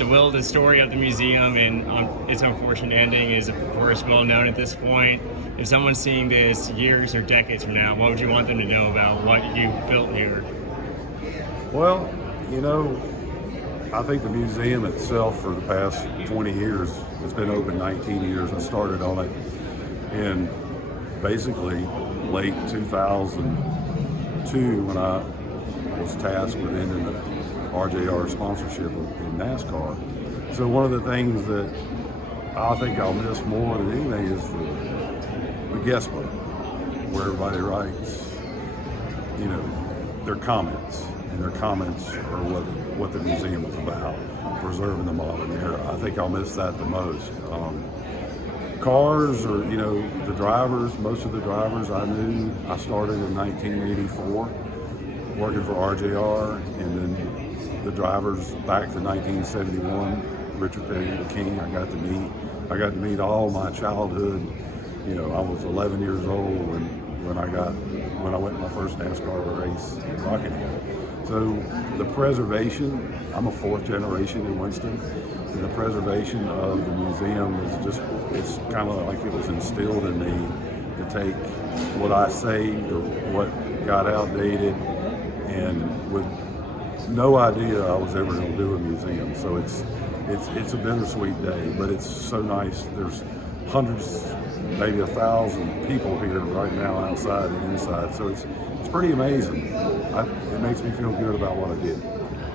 So, Will, the story of the museum and its unfortunate ending is, of course, well known at this point. If someone's seeing this years or decades from now, what would you want them to know about what you built here? Well, you know, I think the museum itself for the past 20 years, it's been open 19 years. I started on it in basically late 2002 when I was tasked with ending the RJR sponsorship in NASCAR. So one of the things that I think I'll miss more than anything is the guest book, where everybody writes, you know, their comments. And their comments are what the museum is about, preserving the modern era. I think I'll miss that the most. Cars, or, you know, the drivers, most of the drivers I knew, I started in 1984 working for RJR, and then the drivers back to 1971, Richard Petty, the King, I got to meet all my childhood. You know, I was 11 years old when I went to my first NASCAR race in Rockingham. So the preservation, I'm a fourth generation in Winston, and the preservation of the museum is just, it's kind of like it was instilled in me to take what I saved or what got outdated, and with no idea I was ever going to do a museum. So it's a bittersweet day, but it's so nice. There's hundreds, maybe 1,000 people here right now, outside and inside. So it's pretty amazing. It makes me feel good about what I did.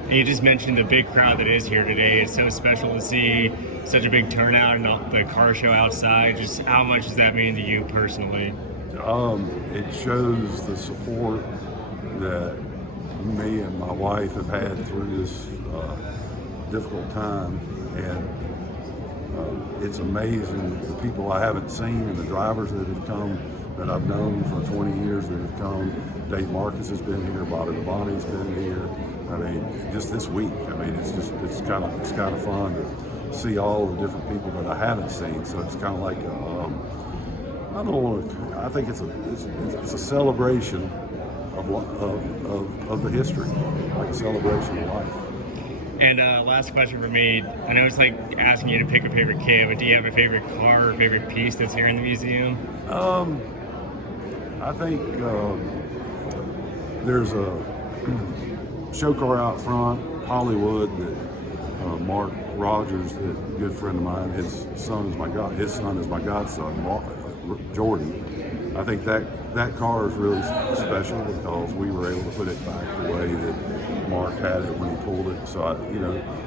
You just mentioned the big crowd that is here today. It's so special to see such a big turnout and the car show outside. Just how much does that mean to you personally? It shows the support that me and my wife have had through this difficult time, and it's amazing the people I haven't seen and the drivers that have come that I've known for 20 years that have come. Dave Marcus has been here, Bobby Labonte's been here. I mean, just this week. I mean, it's kind of fun to see all the different people that I haven't seen. So it's kind of like I think it's a celebration of the history, like a celebration of life. And last question for me. I know it's like asking you to pick a favorite kid, but do you have a favorite car or favorite piece that's here in the museum? I think there's a show car out front, Hollywood, that Mark Rogers, a good friend of mine, his son is my godson, Jordan. I think that car is really special because we were able to put it back the way that Mark had it when he pulled it. So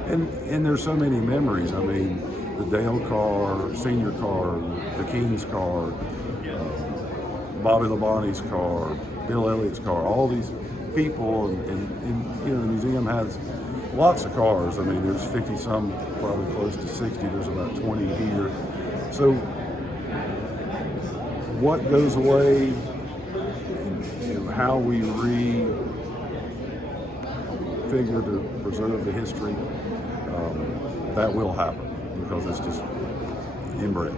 and there's so many memories. I mean, the Dale car, senior car, the King's car, Bobby Labonte's car, Bill Elliott's car, all these people, and you know, the museum has lots of cars. I mean, there's 50 some, probably close to 60. There's about 20 here. So what goes away and how we figure to preserve the history, that will happen because it's just inbred.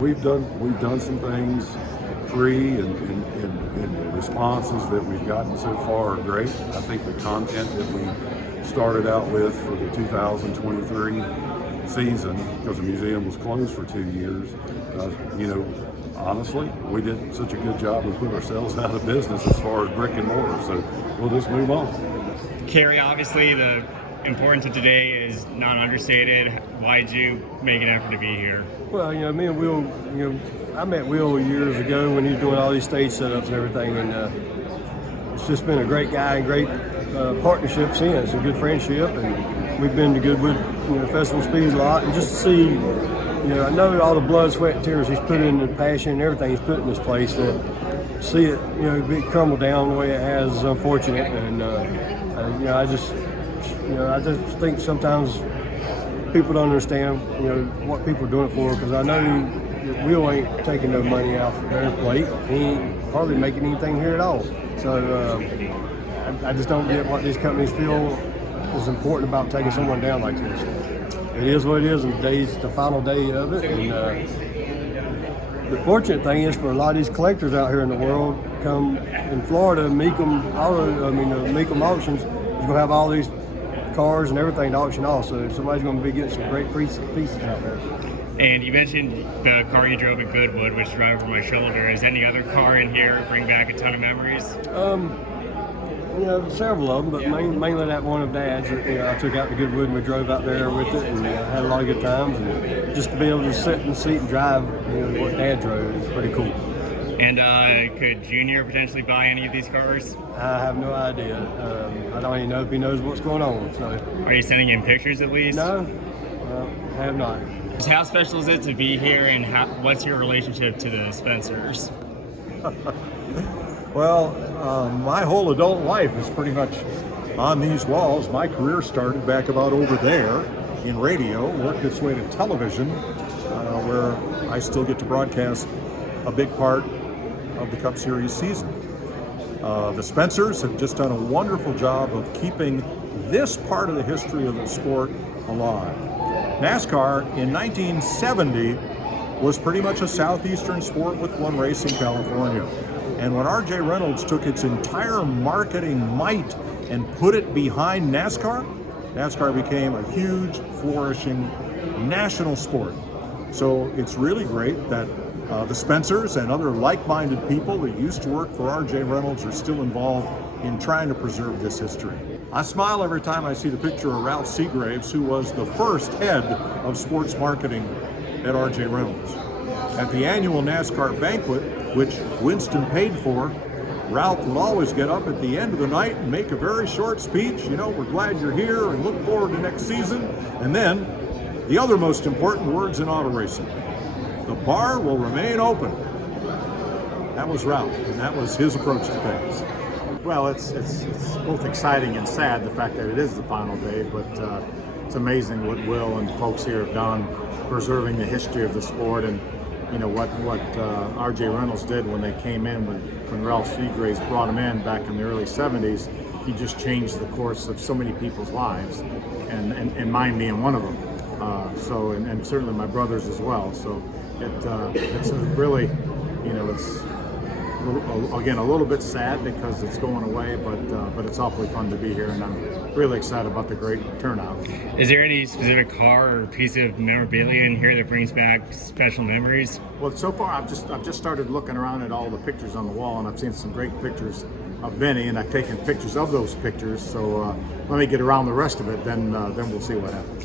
We've done some things and the responses that we've gotten so far are great. I think the content that we started out with for the 2023 season, because the museum was closed for 2 years, you know, honestly, we did such a good job, we put ourselves out of business as far as brick and mortar, so we'll just move on. Kerry, obviously the importance of today is not understated. Why did you make an effort to be here? Well, you know, me and Will, you know, I met Will years ago when he was doing all these stage setups and everything, and it's just been a great guy and great partnership since, a good friendship, and we've been to Goodwood, you know, Festival Speeds a lot, and just to see, you know, I know all the blood, sweat, and tears he's put in, the passion and everything he's put in this place, to see it, you know, be crumbled down the way it has is unfortunate, and you know, I just think sometimes people don't understand, you know, what people are doing it for, because I know Will ain't taking no money off of their plate. He ain't hardly making anything here at all. So I just don't get what these companies feel is important about taking someone down like this. It is what it is, and today's the final day of it. And the fortunate thing is for a lot of these collectors out here in the world, come in Florida, Meekum auctions, you're gonna have all these cars and everything to auction off. So somebody's going to be getting some great pieces out there. And you mentioned the car you drove at Goodwood, which is right over my shoulder. Is any other car in here bring back a ton of memories? Several of them, but mainly that one of Dad's that I took out to Goodwood and we drove out there with it and had a lot of good times. And just to be able to sit in the seat and drive what Dad drove is pretty cool. And could Junior potentially buy any of these cars? I have no idea. I don't even know if he knows what's going on. So. Are you sending him pictures at least? No, I have not. How special is it to be here, and what's your relationship to the Spencers? Well, my whole adult life is pretty much on these walls. My career started back about over there in radio, worked its way to television, where I still get to broadcast a big part of the Cup Series season. The Spencers have just done a wonderful job of keeping this part of the history of the sport alive. NASCAR in 1970 was pretty much a southeastern sport with one race in California. And when R.J. Reynolds took its entire marketing might and put it behind NASCAR, NASCAR became a huge, flourishing national sport. So it's really great that the Spencers and other like-minded people that used to work for R.J. Reynolds are still involved in trying to preserve this history. I smile every time I see the picture of Ralph Seagraves, who was the first head of sports marketing at R.J. Reynolds. At the annual NASCAR banquet, which Winston paid for, Ralph would always get up at the end of the night and make a very short speech. We're glad you're here and look forward to next season. And then the other most important words in auto racing: the bar will remain open. That was Ralph, and that was his approach to things. Well, it's both exciting and sad, the fact that it is the final day, but it's amazing what Will and folks here have done, preserving the history of the sport. And what R.J. Reynolds did when they came in, when Ralph Seagraves brought him in back in the early 70s, he just changed the course of so many people's lives, and mine being one of them. And certainly my brothers as well. So it's a really, it's a little bit sad because it's going away, but it's awfully fun to be here, and I'm really excited about the great turnout. Is there any specific car or piece of memorabilia in here that brings back special memories? Well, so far I've just started looking around at all the pictures on the wall, and I've seen some great pictures of Benny, and I've taken pictures of those pictures. So let me get around the rest of it, then we'll see what happens.